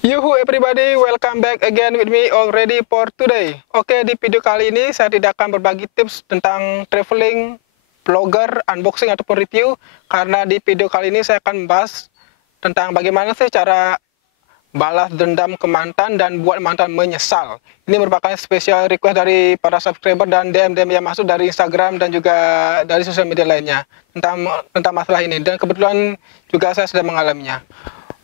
Yuhu everybody, welcome back again with me already for today. Oke, di video kali ini saya tidak akan berbagi tips tentang traveling, vlogger, unboxing ataupun review. Karena di video kali ini saya akan membahas tentang bagaimana sih cara balas dendam ke mantan dan buat mantan menyesal. Ini merupakan spesial request dari para subscriber dan DM-DM yang masuk dari Instagram dan juga dari sosial media lainnya tentang masalah ini. Dan kebetulan juga saya sudah mengalaminya.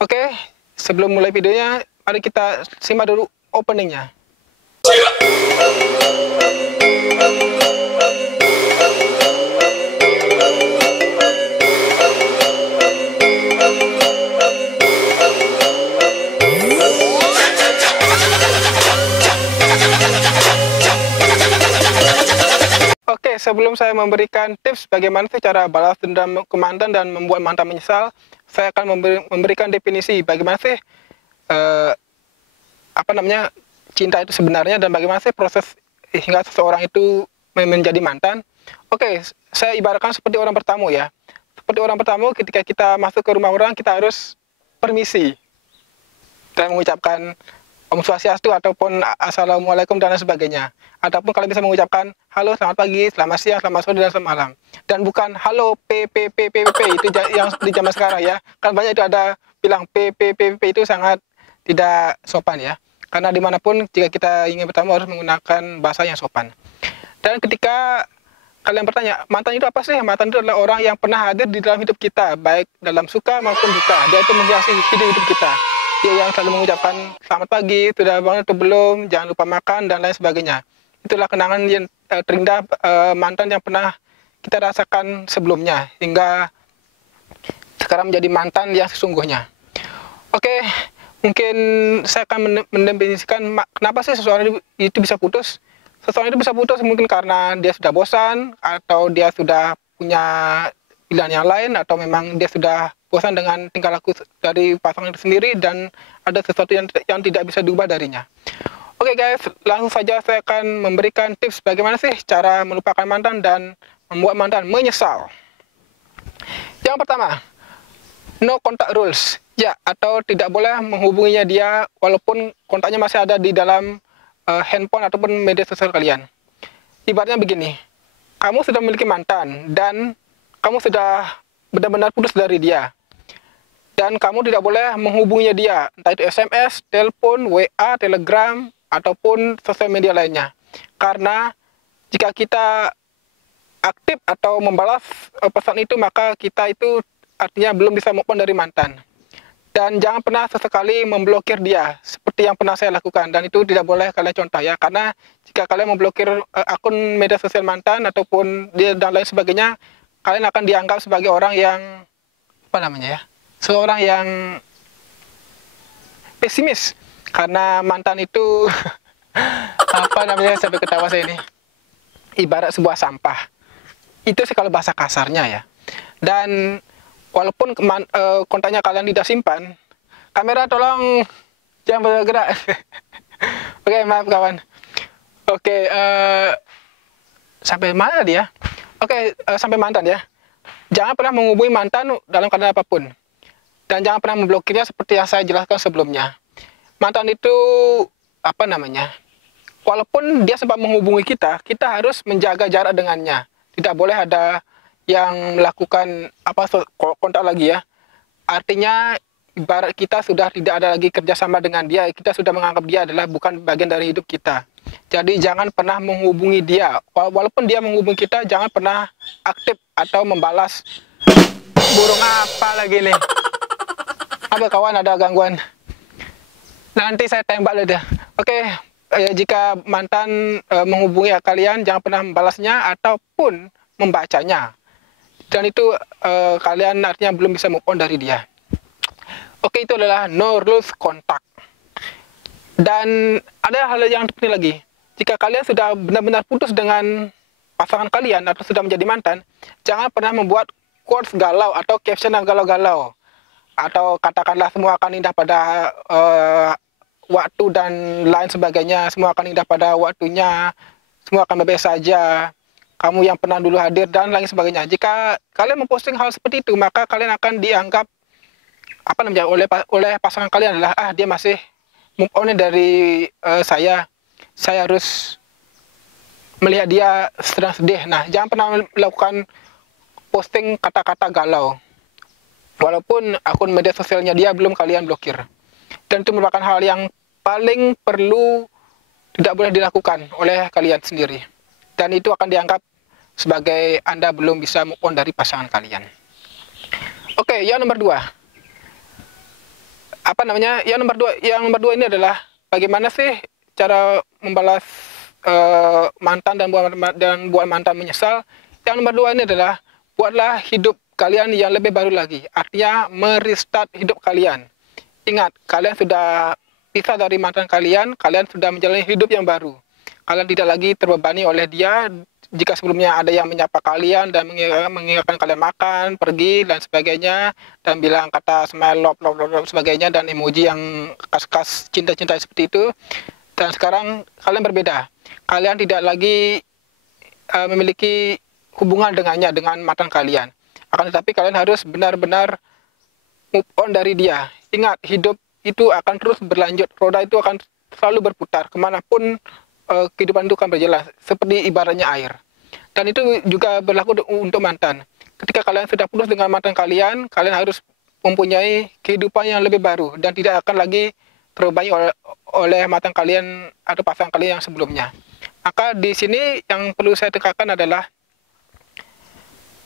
Oke, sebelum mulai videonya, mari kita simak dulu openingnya. Oke, sebelum saya memberikan tips bagaimana sih cara balas dendam ke mantan dan membuat mantan menyesal, saya akan memberikan definisi bagaimana sih cinta itu sebenarnya dan bagaimana sih proses hingga seseorang itu menjadi mantan. Oke, saya ibaratkan seperti orang bertamu ya. Seperti orang bertamu, ketika kita masuk ke rumah orang, kita harus permisi dan mengucapkan Om Swastiastu ataupun Assalamualaikum dan lain sebagainya. Ataupun kalian bisa mengucapkan halo, selamat pagi, selamat siang, selamat sore, dan selamat malam. Dan bukan halo PPPPP itu yang di zaman sekarang ya. Kan banyak itu ada bilang PPPP itu sangat tidak sopan ya. Karena dimanapun jika kita ingin bertemu harus menggunakan bahasa yang sopan. Dan ketika kalian bertanya, mantan itu apa sih? Mantan itu adalah orang yang pernah hadir di dalam hidup kita, baik dalam suka maupun duka. Dia itu menghiasi hidup kita. Dia yang selalu mengucapkan selamat pagi, sudah bangun atau belum, jangan lupa makan, dan lain sebagainya. Itulah kenangan yang terindah mantan yang pernah kita rasakan sebelumnya, hingga sekarang menjadi mantan yang sesungguhnya. Oke, mungkin saya akan mendefinisikan kenapa sih seseorang itu bisa putus. Seseorang itu bisa putus mungkin karena dia sudah bosan, atau dia sudah punya pilihan yang lain, atau memang dia sudah bosan dengan tingkah laku dari pasangan itu sendiri dan ada sesuatu yang tidak bisa diubah darinya. Oke guys, langsung saja saya akan memberikan tips bagaimana sih cara melupakan mantan dan membuat mantan menyesal. Yang pertama, no contact rules. Ya, atau tidak boleh menghubunginya dia walaupun kontaknya masih ada di dalam handphone ataupun media sosial kalian. Ibaratnya begini, kamu sudah memiliki mantan dan kamu sudah benar-benar putus dari dia. Dan kamu tidak boleh menghubunginya dia, entah itu SMS, telepon, WA, Telegram, ataupun sosial media lainnya. Karena jika kita aktif atau membalas pesan itu, maka kita itu artinya belum bisa move on dari mantan. Dan jangan pernah sesekali memblokir dia, seperti yang pernah saya lakukan. Dan itu tidak boleh kalian contoh ya, karena jika kalian memblokir akun media sosial mantan ataupun dia dan lain sebagainya, kalian akan dianggap sebagai orang yang seorang yang pesimis, karena mantan itu sampai ketawa saya ini, ibarat sebuah sampah. Itu sih kalau bahasa kasarnya ya. Dan walaupun kontaknya kalian tidak simpan, kamera tolong jangan bergerak. Oke, maaf kawan. Oke, sampai mana dia? Oke, sampai mantan ya. Jangan pernah menghubungi mantan dalam keadaan apapun. Dan jangan pernah memblokirnya seperti yang saya jelaskan sebelumnya. Mantan itu, walaupun dia sempat menghubungi kita, kita harus menjaga jarak dengannya. Tidak boleh ada yang melakukan kontak lagi ya. Artinya, ibarat kita sudah tidak ada lagi kerjasama dengan dia, kita sudah menganggap dia adalah bukan bagian dari hidup kita. Jadi jangan pernah menghubungi dia. Walaupun dia menghubungi kita, jangan pernah aktif atau membalas. Burung apa lagi nih? Ada kawan, ada gangguan. Nanti saya tembak dia. Oke, jika mantan menghubungi kalian, jangan pernah membalasnya ataupun membacanya. Dan itu kalian artinya belum bisa move on dari dia. Oke, itu adalah no rules contact. Dan ada hal yang penting lagi. Jika kalian sudah benar-benar putus dengan pasangan kalian atau sudah menjadi mantan, jangan pernah membuat quotes galau atau caption yang galau-galau. Atau katakanlah semua akan indah pada waktu dan lain sebagainya, semua akan indah pada waktunya, semua akan baik saja, kamu yang pernah dulu hadir dan lain sebagainya. Jika kalian memposting hal seperti itu, maka kalian akan dianggap apa namanya, oleh pasangan kalian adalah dia masih move on dari saya harus melihat dia sedang sedih. Nah, jangan pernah melakukan posting kata-kata galau walaupun akun media sosialnya dia belum kalian blokir. Dan itu merupakan hal yang paling perlu tidak boleh dilakukan oleh kalian sendiri, dan itu akan dianggap sebagai Anda belum bisa move on dari pasangan kalian. Oke, yang nomor 2, apa namanya, yang nomor dua ini adalah bagaimana sih cara membalas mantan dan buat mantan menyesal. Yang nomor 2 ini adalah buatlah hidup kalian yang lebih baru lagi, artinya merestart hidup kalian. Ingat, kalian sudah pisah dari mantan kalian, kalian sudah menjalani hidup yang baru. Kalian tidak lagi terbebani oleh dia. Jika sebelumnya ada yang menyapa kalian dan mengingatkan kalian makan, pergi, dan sebagainya, dan bilang kata smile, love, sebagainya, dan emoji yang khas-khas cinta-cinta seperti itu, dan sekarang kalian berbeda. Kalian tidak lagi memiliki hubungan dengannya, dengan mantan kalian. Akan tetapi kalian harus benar-benar move on dari dia. Ingat, hidup itu akan terus berlanjut, roda itu akan selalu berputar, kemanapun kehidupan itu akan berjalan, seperti ibaratnya air. Dan itu juga berlaku untuk mantan. Ketika kalian sudah putus dengan mantan kalian, kalian harus mempunyai kehidupan yang lebih baru, dan tidak akan lagi terbebani oleh mantan kalian atau pasangan kalian yang sebelumnya. Maka di sini yang perlu saya tekankan adalah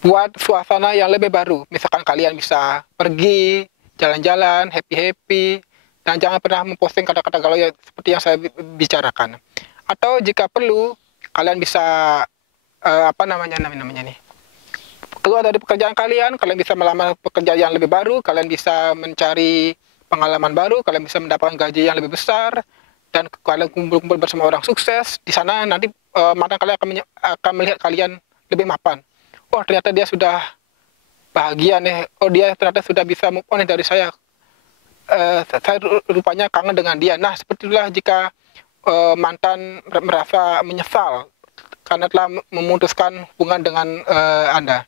buat suasana yang lebih baru. Misalkan kalian bisa pergi, jalan-jalan, happy-happy, dan jangan pernah memposting kata-kata galau seperti yang saya bicarakan. Atau jika perlu, kalian bisa apa namanya nih, keluar dari pekerjaan kalian bisa melamar pekerjaan yang lebih baru, kalian bisa mencari pengalaman baru, kalian bisa mendapatkan gaji yang lebih besar, dan kalian kumpul-kumpul bersama orang sukses. Di sana nanti mantan kalian akan melihat kalian lebih mapan. Oh, ternyata dia sudah bahagia nih. Oh, dia ternyata sudah bisa move on dari saya. Saya rupanya kangen dengan dia. Nah, seperti itulah jika mantan merasa menyesal karena telah memutuskan hubungan dengan Anda.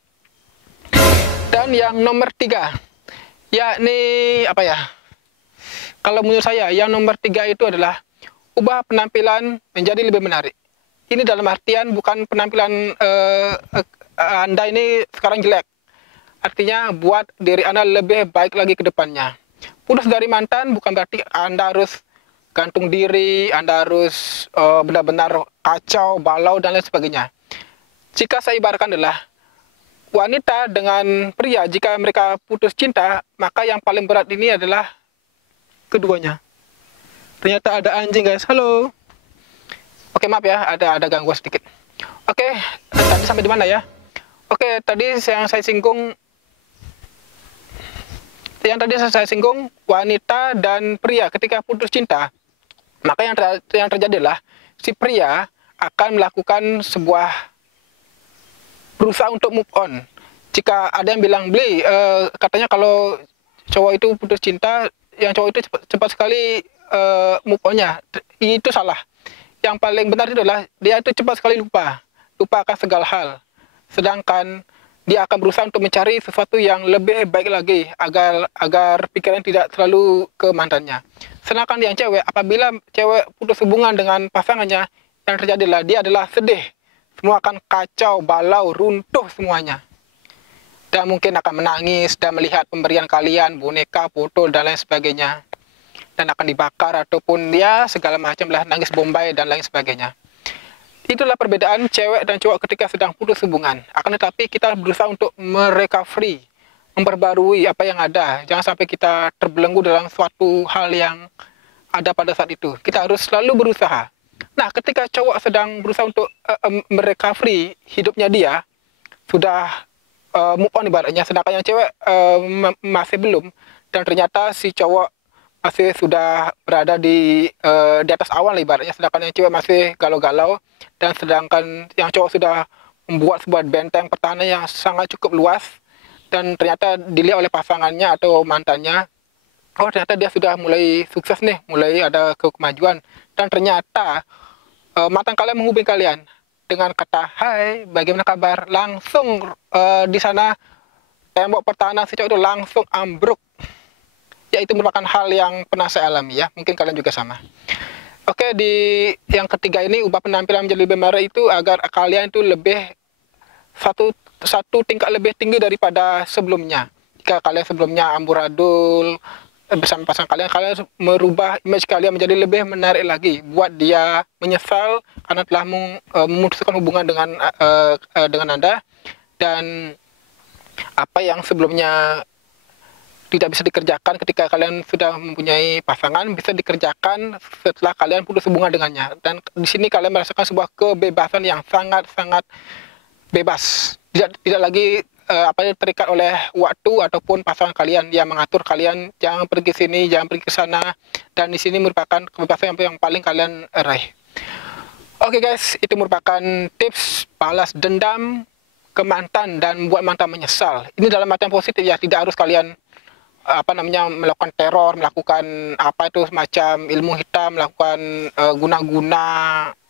Dan yang nomor 3, yakni apa ya? Kalau menurut saya, yang nomor 3 itu adalah ubah penampilan menjadi lebih menarik. Ini dalam artian bukan penampilan Anda ini sekarang jelek. Artinya buat diri Anda lebih baik lagi ke depannya. Putus dari mantan bukan berarti Anda harus gantung diri, Anda harus benar-benar kacau, balau, dan lain sebagainya. Jika saya ibaratkan adalah wanita dengan pria, jika mereka putus cinta, maka yang paling berat ini adalah keduanya. Ternyata ada anjing, guys. Halo. Oke, maaf ya, ada gangguan sedikit. Oke, tadi sampai di mana ya? Oke, tadi yang saya singgung, wanita dan pria ketika putus cinta, maka yang terjadi adalah si pria akan melakukan sebuah berusaha untuk move on. Jika ada yang bilang, Bli, katanya kalau cowok itu putus cinta, yang cowok itu cepat sekali move on-nya. Itu salah. Yang paling benar itu adalah dia itu cepat sekali lupa akan segala hal. Sedangkan dia akan berusaha untuk mencari sesuatu yang lebih baik lagi agar pikiran tidak selalu ke mantannya. Sedangkan yang cewek, apabila cewek putus hubungan dengan pasangannya, yang terjadi adalah dia adalah sedih. Semua akan kacau, balau, runtuh semuanya. Dan mungkin akan menangis dan melihat pemberian kalian, boneka, foto, dan lain sebagainya. Dan akan dibakar ataupun dia segala macam lah, nangis bombay dan lain sebagainya. Itulah perbedaan cewek dan cowok ketika sedang putus hubungan. Akan tetapi kita berusaha untuk merecovery, memperbarui apa yang ada. Jangan sampai kita terbelenggu dalam suatu hal yang ada pada saat itu. Kita harus selalu berusaha. Nah, ketika cowok sedang berusaha untuk merecovery hidupnya dia, sudah move on ibaratnya, sedangkan yang cewek masih belum, dan ternyata si cowok masih sudah berada di atas awan ibaratnya, sedangkan yang cewek masih galau-galau, dan sedangkan yang cowok sudah membuat sebuah benteng pertahanan yang sangat cukup luas, dan ternyata dilihat oleh pasangannya atau mantannya, oh ternyata dia sudah mulai sukses nih, mulai ada kemajuan, dan ternyata mantan kalian menghubungi kalian dengan kata, hai, bagaimana kabar? Langsung di sana tembok pertahanan si cowok itu langsung ambruk. ya itu merupakan hal yang pernah saya alami ya. Mungkin kalian juga sama. Oke, di yang ketiga ini, ubah penampilan menjadi lebih menarik itu agar kalian itu lebih satu tingkat lebih tinggi daripada sebelumnya. Jika kalian sebelumnya amburadul bersama pasangan kalian, kalian merubah image kalian menjadi lebih menarik lagi, buat dia menyesal karena telah memutuskan hubungan dengan Anda, dan apa yang sebelumnya tidak bisa dikerjakan ketika kalian sudah mempunyai pasangan bisa dikerjakan setelah kalian putus hubungan dengannya. Dan di sini kalian merasakan sebuah kebebasan yang sangat-sangat bebas, tidak lagi terikat oleh waktu ataupun pasangan kalian yang mengatur kalian jangan pergi sini, jangan pergi ke sana. Dan di sini merupakan kebebasan yang paling kalian raih. Oke guys, itu merupakan tips balas dendam ke mantan dan buat mantan menyesal. Ini dalam artian positif ya, tidak harus kalian melakukan teror, melakukan semacam ilmu hitam, melakukan guna-guna,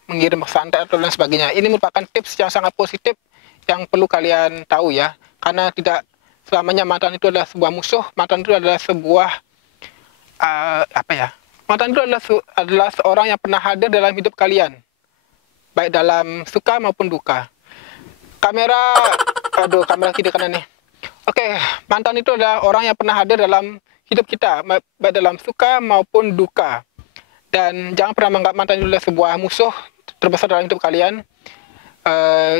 mengirim pesan dan lain sebagainya. Ini merupakan tips yang sangat positif yang perlu kalian tahu ya, karena tidak selamanya mantan itu adalah sebuah musuh. Mantan itu adalah sebuah mantan itu adalah seorang yang pernah hadir dalam hidup kalian, baik dalam suka maupun duka. Kamera kiri kanan nih. Oke, mantan itu adalah orang yang pernah hadir dalam hidup kita, baik dalam suka maupun duka. Dan jangan pernah menganggap mantan itu adalah sebuah musuh terbesar dalam hidup kalian.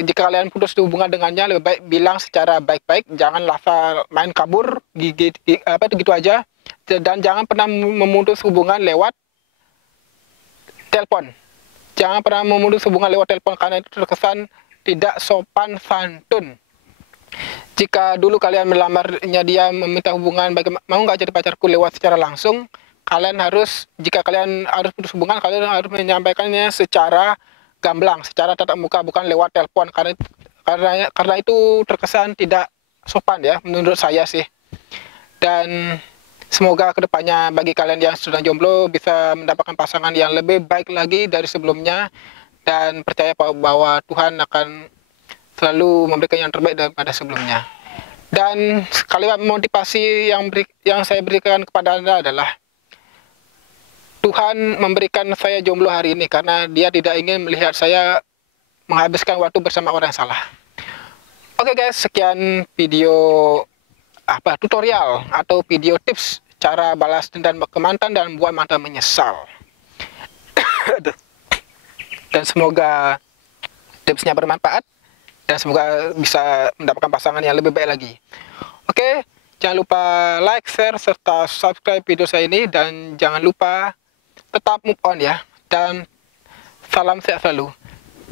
Jika kalian putus hubungan dengannya, lebih baik bilang secara baik-baik, jangan asal main kabur gitu aja. Dan jangan pernah memutus hubungan lewat telepon. Jangan pernah memutus hubungan lewat telepon karena itu terkesan tidak sopan santun. Jika dulu kalian melamarnya, dia meminta hubungan, mau nggak jadi pacarku lewat secara langsung, jika kalian harus putus hubungan, kalian harus menyampaikannya secara gamblang, secara tatap muka, bukan lewat telepon, karena itu terkesan tidak sopan ya, menurut saya sih. Dan semoga kedepannya bagi kalian yang sudah jomblo bisa mendapatkan pasangan yang lebih baik lagi dari sebelumnya, dan percaya bahwa Tuhan akan selalu memberikan yang terbaik daripada sebelumnya. Dan kalimat motivasi yang saya berikan kepada Anda adalah, Tuhan memberikan saya jomblo hari ini karena Dia tidak ingin melihat saya menghabiskan waktu bersama orang yang salah. Oke guys, sekian video tutorial atau video tips cara balas dendam ke mantan dan buat mantan menyesal. Dan semoga tipsnya bermanfaat dan semoga bisa mendapatkan pasangan yang lebih baik lagi. Oke, jangan lupa like, share, serta subscribe video saya ini, dan jangan lupa tetap move on ya, dan salam sehat selalu.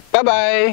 Bye bye.